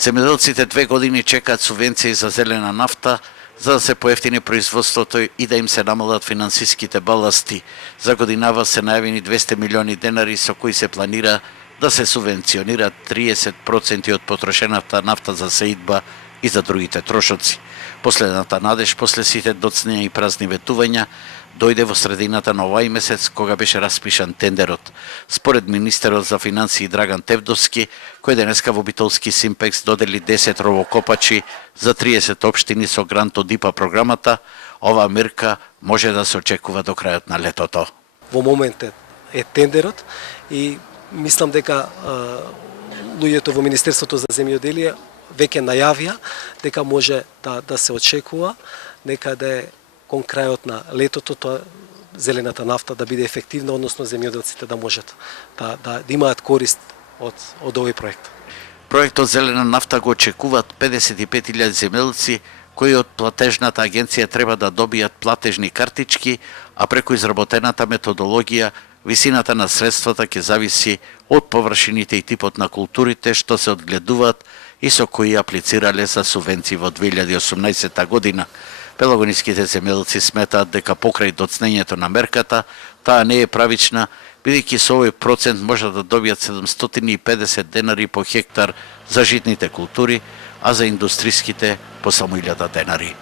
Земјоделците 2 години чекаат субвенции за зелена нафта, за да се поевтини производството и да им се намалат финансиските баласти. За годинава се најавени 200 милиони денари со кои се планира да се субвенционира 30% од потрошената нафта за сеидба и за другите трошоци. Последната надеж после сите доцнења и празни ветувања дојде во средината на овај месец кога беше распишан тендерот. Според министерот за финансии Драган Тевдовски, кој денеска во Битолски Симпекс додели 10 ровокопачи за 30 општини со грант од ИПА програмата, оваа мерка може да се очекува до крајот на летото. Во моментот е тендерот и мислам дека луѓето во Министерството за земјоделие веќе најавија дека може да се очекува некаде кон крајот на летото тоа зелената нафта да биде ефективна, односно земјоделците да можат да имаат корист од овој проект. Проектот Зелена нафта го очекуваат 55.000 земјоделци кои од платежната агенција треба да добијат платежни картички, а преку изработената методологија висината на средствата ќе зависи од површините и типот на културите што се одгледуваат и со кои аплицирале за субвенции во 2018 година. Пелагониските земјоделци сметаат дека покрај доцнењето на мерката, таа не е правична, бидејќи со овој процент може да добијат 750 денари по хектар за житните култури, а за индустриските по само 1000 денари.